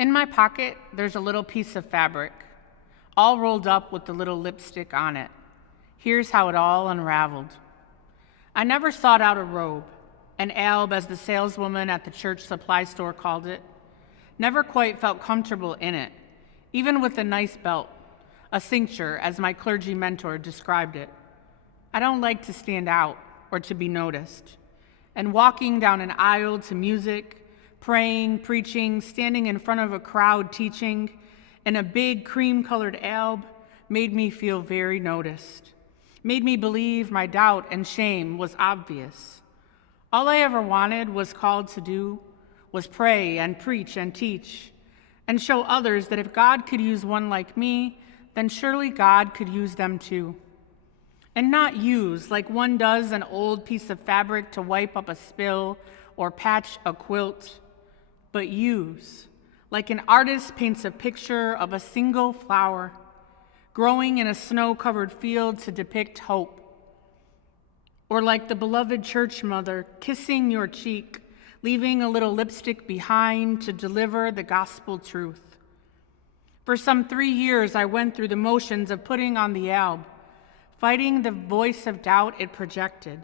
In my pocket, there's a little piece of fabric, all rolled up with the little lipstick on it. Here's how it all unraveled. I never sought out a robe, an alb as the saleswoman at the church supply store called it. Never quite felt comfortable in it, even with a nice belt, a cincture as my clergy mentor described it. I don't like to stand out or to be noticed. And walking down an aisle to music, praying, preaching, standing in front of a crowd teaching, in a big cream-colored alb made me feel very noticed, made me believe my doubt and shame was obvious. All I ever wanted was called to do was pray and preach and teach and show others that if God could use one like me, then surely God could use them too. And not use like one does an old piece of fabric to wipe up a spill or patch a quilt, but use like an artist paints a picture of a single flower growing in a snow-covered field to depict hope, or like the beloved church mother kissing your cheek, leaving a little lipstick behind to deliver the gospel truth. For some 3 years, I went through the motions of putting on the alb, fighting the voice of doubt it projected,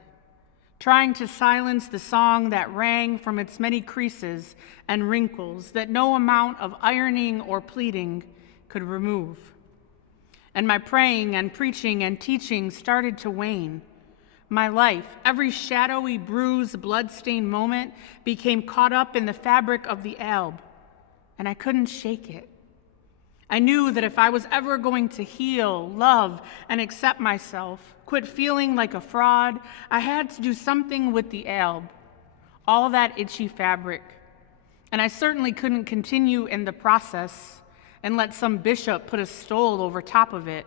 trying to silence the song that rang from its many creases and wrinkles that no amount of ironing or pleating could remove. And my praying and preaching and teaching started to wane. My life, every shadowy, bruised, blood-stained moment became caught up in the fabric of the alb, and I couldn't shake it. I knew that if I was ever going to heal, love, and accept myself, quit feeling like a fraud, I had to do something with the alb, all that itchy fabric. And I certainly couldn't continue in the process and let some bishop put a stole over top of it.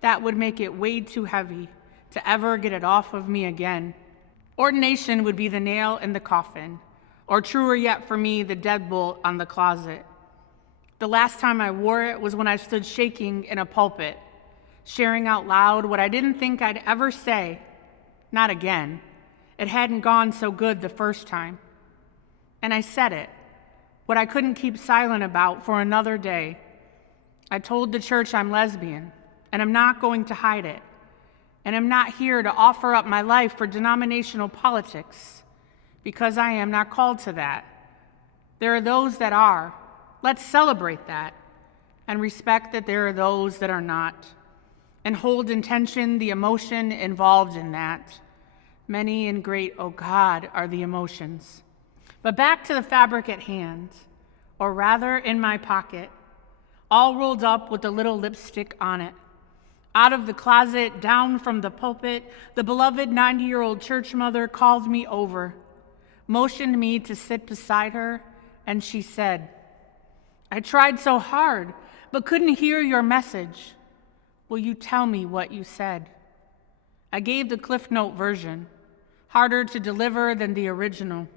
That would make it way too heavy to ever get it off of me again. Ordination would be the nail in the coffin, or truer yet for me, the deadbolt on the closet. The last time I wore it was when I stood shaking in a pulpit, sharing out loud what I didn't think I'd ever say. Not again. It hadn't gone so good the first time. And I said it, what I couldn't keep silent about for another day. I told the church I'm lesbian, and I'm not going to hide it. And I'm not here to offer up my life for denominational politics, because I am not called to that. There are those that are. Let's celebrate that, and respect that there are those that are not, and hold in tension the emotion involved in that. Many and great, oh God, are the emotions. But back to the fabric at hand, or rather in my pocket, all rolled up with a little lipstick on it. Out of the closet, down from the pulpit, the beloved 90-year-old church mother called me over, motioned me to sit beside her, and she said, "I tried so hard, but couldn't hear your message. Will you tell me what you said?" I gave the Cliff Note version, harder to deliver than the original.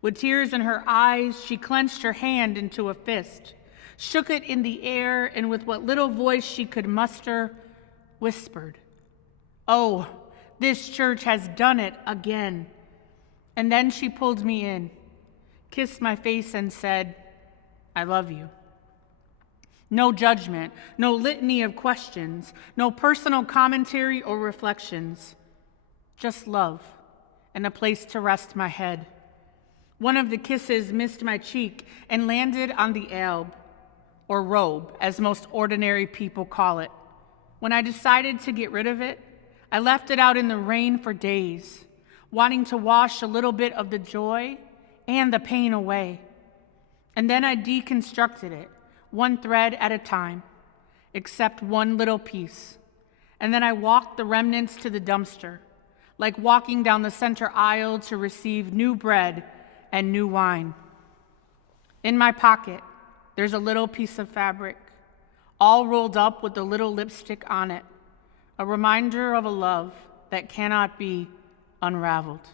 With tears in her eyes, she clenched her hand into a fist, shook it in the air, and with what little voice she could muster, whispered, "Oh, this church has done it again." And then she pulled me in, kissed my face, and said, "I love you." No judgment, no litany of questions, no personal commentary or reflections, just love and a place to rest my head. One of the kisses missed my cheek and landed on the alb, or robe, as most ordinary people call it. When I decided to get rid of it, I left it out in the rain for days, wanting to wash a little bit of the joy and the pain away. And then I deconstructed it, one thread at a time, except one little piece. And then I walked the remnants to the dumpster, like walking down the center aisle to receive new bread and new wine. In my pocket, there's a little piece of fabric, all rolled up with a little lipstick on it, a reminder of a love that cannot be unraveled.